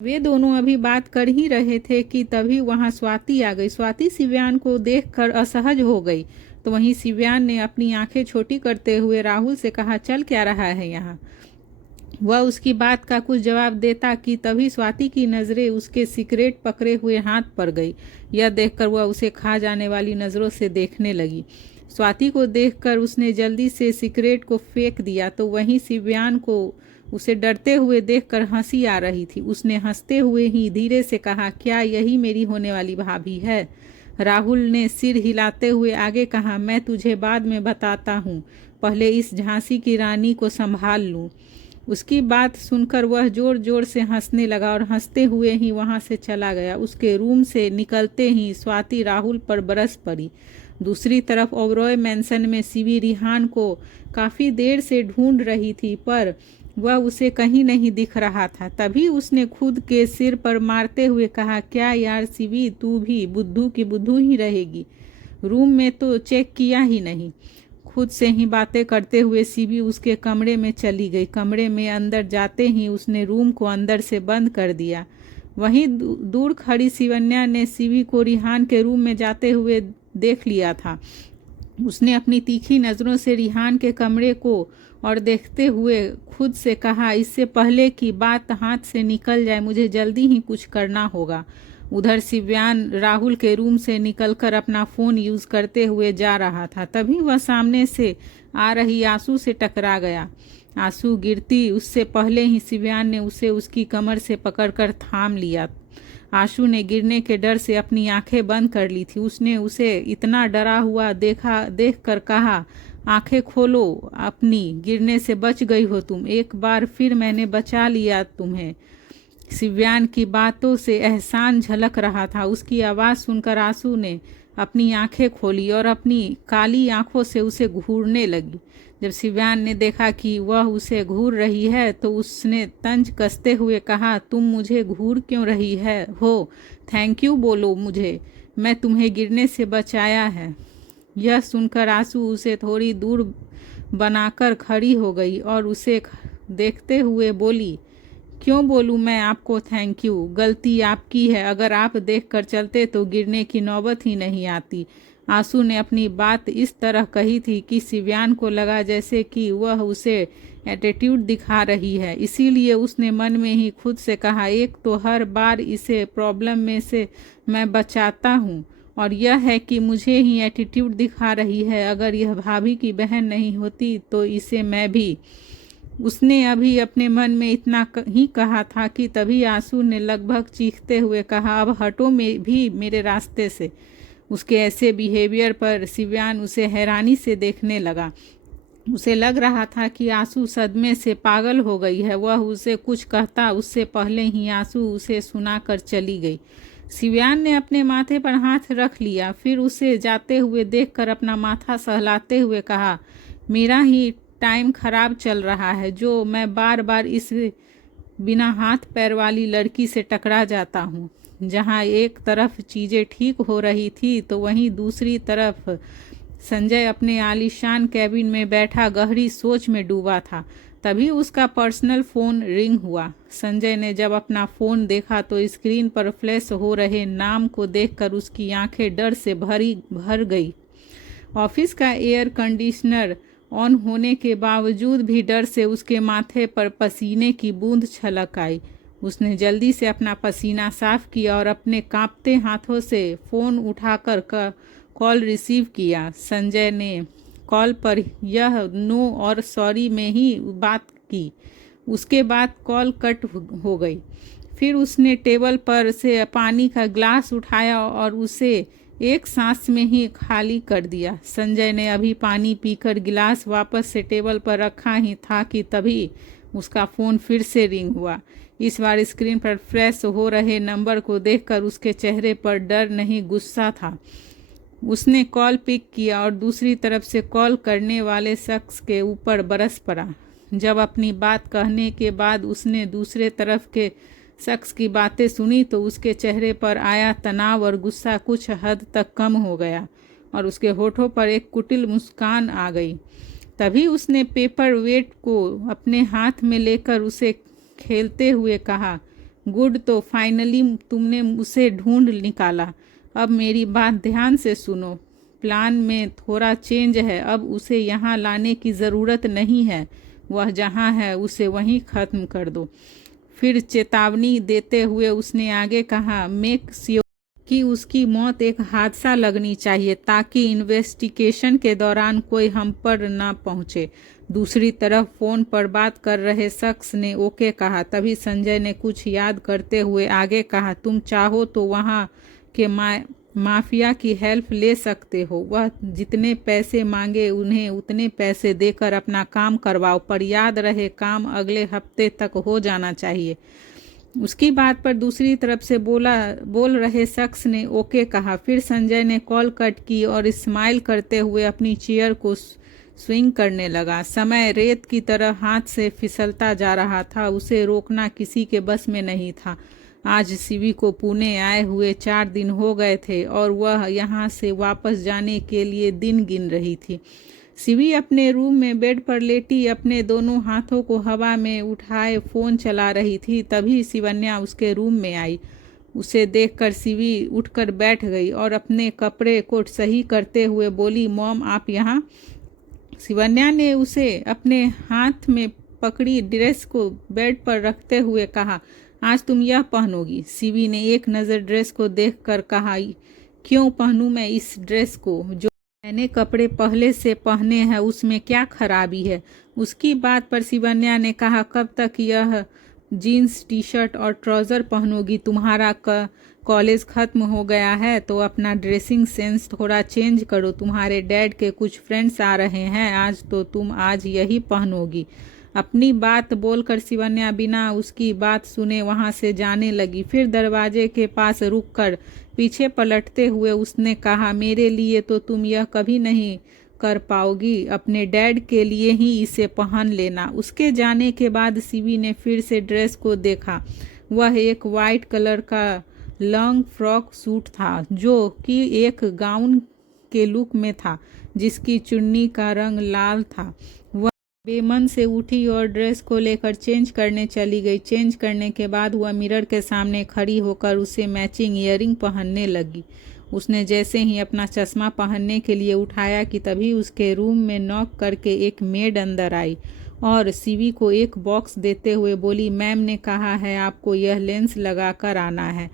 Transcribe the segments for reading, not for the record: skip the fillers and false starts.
वे दोनों अभी बात कर ही रहे थे कि तभी वहां स्वाति आ गई। स्वाति शिव्यान को देखकर असहज हो गई। तो वहीं शिव्यान ने अपनी आंखें छोटी करते हुए राहुल से कहा, चल क्या रहा है यहाँ। वह उसकी बात का कुछ जवाब देता कि तभी स्वाति की नज़रें उसके सिगरेट पकड़े हुए हाथ पर गई। यह देखकर वह उसे खा जाने वाली नज़रों से देखने लगी। स्वाति को देखकर उसने जल्दी से सिगरेट को फेंक दिया। तो वहीं शिव्यान को उसे डरते हुए देखकर हंसी आ रही थी। उसने हंसते हुए ही धीरे से कहा, क्या यही मेरी होने वाली भाभी है। राहुल ने सिर हिलाते हुए आगे कहा, मैं तुझे बाद में बताता हूँ, पहले इस झांसी की रानी को संभाल लूँ। उसकी बात सुनकर वह जोर जोर से हंसने लगा और हंसते हुए ही वहां से चला गया। उसके रूम से निकलते ही स्वाति राहुल पर बरस पड़ी। दूसरी तरफ ओबरॉय मैंसन में सीवी रिहान को काफ़ी देर से ढूंढ रही थी, पर वह उसे कहीं नहीं दिख रहा था। तभी उसने खुद के सिर पर मारते हुए कहा, क्या यार सीवी, तू भी बुद्धू की बुद्धू ही रहेगी। रूम में तो चेक किया ही नहीं। खुद से ही बातें करते हुए सीवी उसके कमरे में चली गई। कमरे में अंदर जाते ही उसने रूम को अंदर से बंद कर दिया। वहीं दूर खड़ी शिवन्या ने सीवी को रिहान के रूम में जाते हुए देख लिया था। उसने अपनी तीखी नज़रों से रिहान के कमरे को और देखते हुए खुद से कहा, इससे पहले कि बात हाथ से निकल जाए मुझे जल्दी ही कुछ करना होगा। उधर शिव्यान राहुल के रूम से निकलकर अपना फ़ोन यूज़ करते हुए जा रहा था। तभी वह सामने से आ रही आंसू से टकरा गया। आंसू गिरती उससे पहले ही शिव्यान ने उसे उसकी कमर से पकड़कर थाम लिया। आशु ने गिरने के डर से अपनी आंखें बंद कर ली थी। उसने उसे इतना डरा हुआ देखकर कहा, आंखें खोलो अपनी, गिरने से बच गई हो तुम। एक बार फिर मैंने बचा लिया तुम्हें। शिव्यान की बातों से एहसान झलक रहा था। उसकी आवाज़ सुनकर आंसू ने अपनी आंखें खोली और अपनी काली आंखों से उसे घूरने लगी। जब शिव्यान ने देखा कि वह उसे घूर रही है तो उसने तंज कसते हुए कहा, तुम मुझे घूर क्यों रही हो, थैंक यू बोलो मुझे, मैं तुम्हें गिरने से बचाया है। यह सुनकर आंसू उसे थोड़ी दूर बनाकर खड़ी हो गई और उसे देखते हुए बोली, क्यों बोलूँ मैं आपको थैंक यू, गलती आपकी है। अगर आप देख कर चलते तो गिरने की नौबत ही नहीं आती। आंसू ने अपनी बात इस तरह कही थी कि शिव्यान को लगा जैसे कि वह उसे एटीट्यूड दिखा रही है। इसीलिए उसने मन में ही खुद से कहा, एक तो हर बार इसे प्रॉब्लम में से मैं बचाता हूँ और यह है कि मुझे ही एटीट्यूड दिखा रही है। अगर यह भाभी की बहन नहीं होती तो इसे मैं भी। उसने अभी अपने मन में इतना ही कहा था कि तभी आंसू ने लगभग चीखते हुए कहा, अब हटो भी मेरे रास्ते से। उसके ऐसे बिहेवियर पर शिव्यान उसे हैरानी से देखने लगा। उसे लग रहा था कि आंसू सदमे से पागल हो गई है। वह उसे कुछ कहता उससे पहले ही आंसू उसे सुनाकर चली गई। शिव्यान ने अपने माथे पर हाथ रख लिया, फिर उसे जाते हुए देखकर अपना माथा सहलाते हुए कहा, मेरा ही टाइम खराब चल रहा है जो मैं बार बार इस बिना हाथ पैर वाली लड़की से टकरा जाता हूँ। जहाँ एक तरफ चीज़ें ठीक हो रही थी तो वहीं दूसरी तरफ संजय अपने आलीशान कैबिन में बैठा गहरी सोच में डूबा था। तभी उसका पर्सनल फ़ोन रिंग हुआ। संजय ने जब अपना फ़ोन देखा तो स्क्रीन पर फ्लैश हो रहे नाम को देखकर उसकी आंखें डर से भर गई। ऑफिस का एयर कंडीशनर ऑन होने के बावजूद भी डर से उसके माथे पर पसीने की बूंद छलक आई। उसने जल्दी से अपना पसीना साफ किया और अपने कांपते हाथों से फ़ोन उठाकर कॉल रिसीव किया। संजय ने कॉल पर यह नो और सॉरी में ही बात की। उसके बाद कॉल कट हो गई। फिर उसने टेबल पर से पानी का ग्लास उठाया और उसे एक सांस में ही खाली कर दिया। संजय ने अभी पानी पीकर गिलास वापस से टेबल पर रखा ही था कि तभी उसका फ़ोन फिर से रिंग हुआ। इस बार स्क्रीन पर फ्लैश हो रहे नंबर को देखकर उसके चेहरे पर डर नहीं गुस्सा था। उसने कॉल पिक किया और दूसरी तरफ से कॉल करने वाले शख्स के ऊपर बरस पड़ा। जब अपनी बात कहने के बाद उसने दूसरे तरफ के शख्स की बातें सुनी तो उसके चेहरे पर आया तनाव और गुस्सा कुछ हद तक कम हो गया और उसके होठों पर एक कुटिल मुस्कान आ गई। तभी उसने पेपर वेट को अपने हाथ में लेकर उसे खेलते हुए कहा, गुड, तो फाइनली तुमने उसे ढूंढ निकाला। अब मेरी बात ध्यान से सुनो। प्लान में थोड़ा चेंज है। अब उसे यहाँ लाने की ज़रूरत नहीं है। वह जहाँ है उसे वहीं ख़त्म कर दो। फिर चेतावनी देते हुए उसने आगे कहा, मेक श्योर कि उसकी मौत एक हादसा लगनी चाहिए ताकि इन्वेस्टिगेशन के दौरान कोई हम पर ना पहुंचे। दूसरी तरफ फोन पर बात कर रहे शख्स ने ओके कहा। तभी संजय ने कुछ याद करते हुए आगे कहा, तुम चाहो तो वहाँ के माफिया की हेल्प ले सकते हो। वह जितने पैसे मांगे उन्हें उतने पैसे देकर अपना काम करवाओ, पर याद रहे काम अगले हफ्ते तक हो जाना चाहिए। उसकी बात पर दूसरी तरफ से बोल रहे शख्स ने ओके कहा। फिर संजय ने कॉल कट की और स्माइल करते हुए अपनी चेयर को स्विंग करने लगा। समय रेत की तरह हाथ से फिसलता जा रहा था। उसे रोकना किसी के बस में नहीं था। आज शिवी को पुणे आए हुए 4 दिन हो गए थे और वह यहाँ से वापस जाने के लिए दिन गिन रही थी। शिवी अपने रूम में बेड पर लेटी अपने दोनों हाथों को हवा में उठाए फ़ोन चला रही थी। तभी शिवन्या उसके रूम में आई। उसे देखकर शिवी उठकर बैठ गई और अपने कपड़े को सही करते हुए बोली, मॉम आप यहाँ। शिवन्या ने उसे अपने हाथ में पकड़ी ड्रेस को बेड पर रखते हुए कहा, आज तुम यह पहनोगी। शिवी ने एक नज़र ड्रेस को देखकर कहा, क्यों पहनूं मैं इस ड्रेस को? जो मैंने कपड़े पहले से पहने हैं उसमें क्या खराबी है? उसकी बात पर शिवन्या ने कहा, कब तक यह जीन्स टी शर्ट और ट्राउज़र पहनोगी? तुम्हारा कॉलेज ख़त्म हो गया है तो अपना ड्रेसिंग सेंस थोड़ा चेंज करो। तुम्हारे डैड के कुछ फ्रेंड्स आ रहे हैं आज, तो तुम आज यही पहनोगी। अपनी बात बोलकर शिवन्या बिना उसकी बात सुने वहां से जाने लगी। फिर दरवाजे के पास रुककर पीछे पलटते हुए उसने कहा, मेरे लिए तो तुम यह कभी नहीं कर पाओगी। अपने डैड के लिए ही इसे पहन लेना। उसके जाने के बाद शिवी ने फिर से ड्रेस को देखा। वह एक वाइट कलर का लॉन्ग फ्रॉक सूट था जो कि एक गाउन के लुक में था, जिसकी चुन्नी का रंग लाल था। बेमन से उठी और ड्रेस को लेकर चेंज करने चली गई। चेंज करने के बाद वह मिरर के सामने खड़ी होकर उसे मैचिंग ईयरिंग पहनने लगी। उसने जैसे ही अपना चश्मा पहनने के लिए उठाया कि तभी उसके रूम में नॉक करके एक मेड अंदर आई और शिवी को एक बॉक्स देते हुए बोली, मैम ने कहा है आपको यह लेंस लगा कर आना है।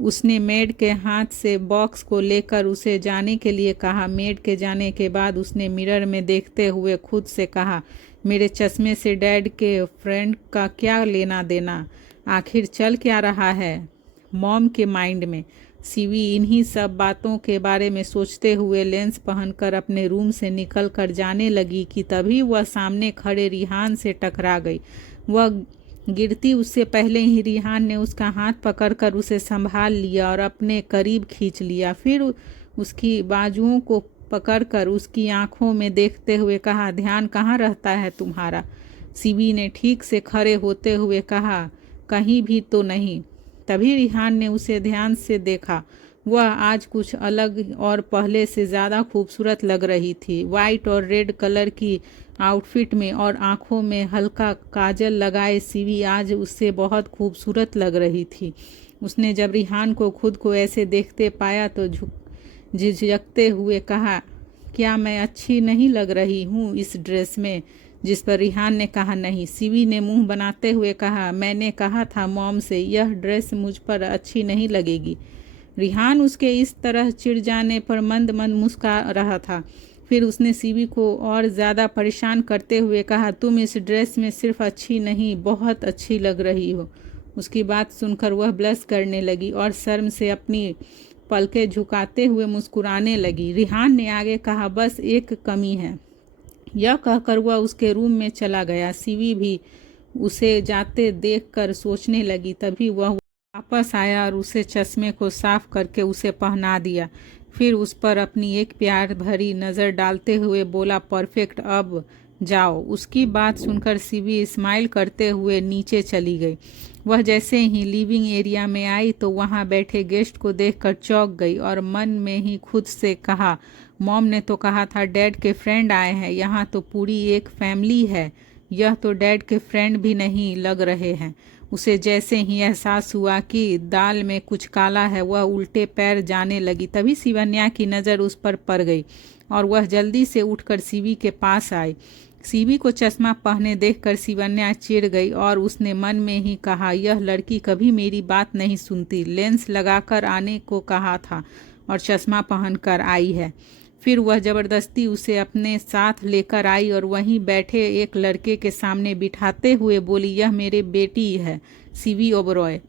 उसने मेड के हाथ से बॉक्स को लेकर उसे जाने के लिए कहा। मेड के जाने के बाद उसने मिरर में देखते हुए खुद से कहा, मेरे चश्मे से डैड के फ्रेंड का क्या लेना देना? आखिर चल क्या रहा है मॉम के माइंड में? शिवी इन्हीं सब बातों के बारे में सोचते हुए लेंस पहनकर अपने रूम से निकल कर जाने लगी कि तभी वह सामने खड़े रिहान से टकरा गई। वह गिरती उससे पहले ही रिहान ने उसका हाथ पकड़कर उसे संभाल लिया और अपने करीब खींच लिया। फिर उसकी बाजुओं को पकड़कर उसकी आंखों में देखते हुए कहा, ध्यान कहाँ रहता है तुम्हारा? शिवी ने ठीक से खड़े होते हुए कहा, कहीं भी तो नहीं। तभी रिहान ने उसे ध्यान से देखा। वह आज कुछ अलग और पहले से ज़्यादा खूबसूरत लग रही थी। वाइट और रेड कलर की आउटफिट में और आंखों में हल्का काजल लगाए शिवी आज उससे बहुत खूबसूरत लग रही थी। उसने जब रिहान को खुद को ऐसे देखते पाया तो झिझकते हुए कहा, क्या मैं अच्छी नहीं लग रही हूँ इस ड्रेस में? जिस पर रिहान ने कहा, नहीं। शिवी ने मुंह बनाते हुए कहा, मैंने कहा था मॉम से यह ड्रेस मुझ पर अच्छी नहीं लगेगी। रिहान उसके इस तरह चिढ़ जाने पर मंद मंद मुस्कुरा रहा था। फिर उसने शिवी को और ज़्यादा परेशान करते हुए कहा, तुम इस ड्रेस में सिर्फ अच्छी नहीं बहुत अच्छी लग रही हो। उसकी बात सुनकर वह ब्लश करने लगी और शर्म से अपनी पलकें झुकाते हुए मुस्कुराने लगी। रिहान ने आगे कहा, बस एक कमी है। यह कहकर वह उसके रूम में चला गया। शिवी भी उसे जाते देखकर सोचने लगी। तभी वह वापस आया और उसे चश्मे को साफ करके उसे पहना दिया। फिर उस पर अपनी एक प्यार भरी नज़र डालते हुए बोला, परफेक्ट, अब जाओ। उसकी बात सुनकर शिवी स्माइल करते हुए नीचे चली गई। वह जैसे ही लिविंग एरिया में आई तो वहां बैठे गेस्ट को देखकर चौंक गई और मन में ही खुद से कहा, मॉम ने तो कहा था डैड के फ्रेंड आए हैं, यहाँ तो पूरी एक फैमिली है। यह तो डैड के फ्रेंड भी नहीं लग रहे हैं। उसे जैसे ही एहसास हुआ कि दाल में कुछ काला है, वह उल्टे पैर जाने लगी। तभी शिवन्या की नज़र उस पर पड़ गई और वह जल्दी से उठकर शिवी के पास आई। शिवी को चश्मा पहने देखकर शिवन्या चिढ़ गई और उसने मन में ही कहा, यह लड़की कभी मेरी बात नहीं सुनती, लेंस लगाकर आने को कहा था और चश्मा पहनकर आई है। फिर वह जबरदस्ती उसे अपने साथ लेकर आई और वहीं बैठे एक लड़के के सामने बिठाते हुए बोली, यह मेरे बेटी है, शिवी ओबरॉय।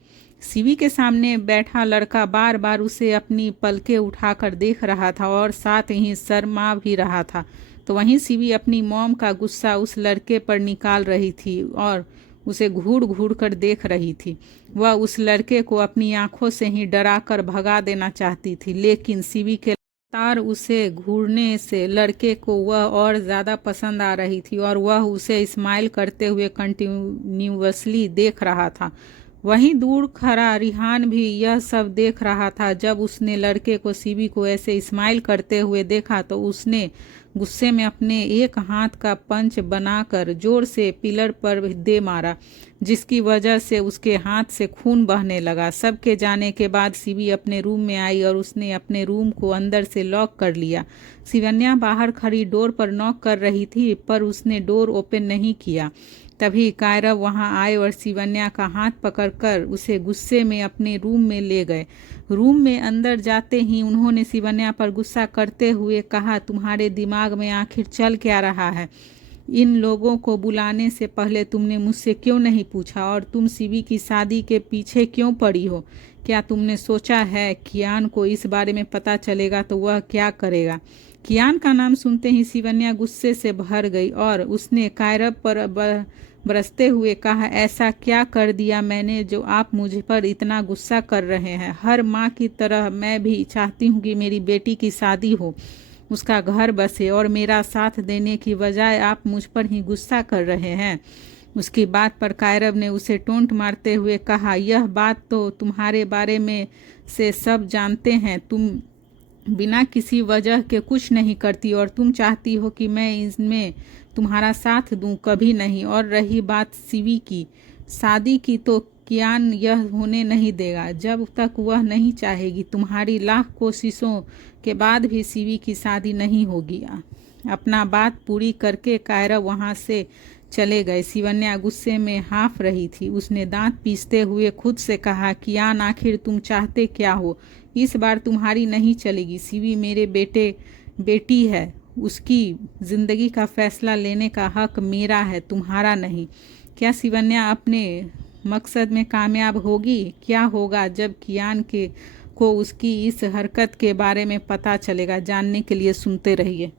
शिवी के सामने बैठा लड़का बार बार उसे अपनी पलकें उठाकर देख रहा था और साथ ही शर्मा भी रहा था। तो वहीं शिवी अपनी मॉम का गुस्सा उस लड़के पर निकाल रही थी और उसे घूर घूर कर देख रही थी। वह उस लड़के को अपनी आंखों से ही डरा कर भगा देना चाहती थी, लेकिन शिवी के तार उसे घूरने से लड़के को वह और ज़्यादा पसंद आ रही थी और वह उसे स्माइल करते हुए कंटिन्यूअसली देख रहा था। वहीं दूर खड़ा रिहान भी यह सब देख रहा था। जब उसने लड़के को शिवी को ऐसे स्माइल करते हुए देखा तो उसने गुस्से में अपने एक हाथ का पंच बनाकर जोर से पिलर पर दे मारा, जिसकी वजह से उसके हाथ से खून बहने लगा। सबके जाने के बाद शिवी अपने रूम में आई और उसने अपने रूम को अंदर से लॉक कर लिया। शिवन्या बाहर खड़ी डोर पर नॉक कर रही थी पर उसने डोर ओपन नहीं किया। तभी कायरव वहां आए और शिवन्या का हाथ पकड़कर उसे गुस्से में अपने रूम में ले गए। रूम में अंदर जाते ही उन्होंने शिवन्या पर गुस्सा करते हुए कहा, तुम्हारे दिमाग में आखिर चल क्या रहा है? इन लोगों को बुलाने से पहले तुमने मुझसे क्यों नहीं पूछा? और तुम शिवी की शादी के पीछे क्यों पड़ी हो? क्या तुमने सोचा है कियान को इस बारे में पता चलेगा तो वह क्या करेगा? कियान का नाम सुनते ही शिवन्या गुस्से से भर गई और उसने कायरव पर बरसते हुए कहा, ऐसा क्या कर दिया मैंने जो आप मुझ पर इतना गुस्सा कर रहे हैं? हर माँ की तरह मैं भी चाहती हूँ कि मेरी बेटी की शादी हो, उसका घर बसे, और मेरा साथ देने की बजाय आप मुझ पर ही गुस्सा कर रहे हैं। उसकी बात पर कायरव ने उसे टोंट मारते हुए कहा, यह बात तो तुम्हारे बारे में से सब जानते हैं, तुम बिना किसी वजह के कुछ नहीं करती और तुम चाहती हो कि मैं इसमें तुम्हारा साथ दूं, कभी नहीं। और रही बात शिवी की शादी की, तो कियान यह होने नहीं देगा जब तक वह नहीं चाहेगी। तुम्हारी लाख कोशिशों के बाद भी शिवी की शादी नहीं होगी। अपना बात पूरी करके कायरव वहां से चले गए। शिवन्या गुस्से में हाँफ रही थी। उसने दांत पीसते हुए खुद से कहा, कियान आखिर तुम चाहते क्या हो? इस बार तुम्हारी नहीं चलेगी। शिवी मेरे बेटी है, उसकी जिंदगी का फैसला लेने का हक मेरा है, तुम्हारा नहीं। क्या शिवन्या अपने मकसद में कामयाब होगी? क्या होगा जब कियान को उसकी इस हरकत के बारे में पता चलेगा? जानने के लिए सुनते रहिए।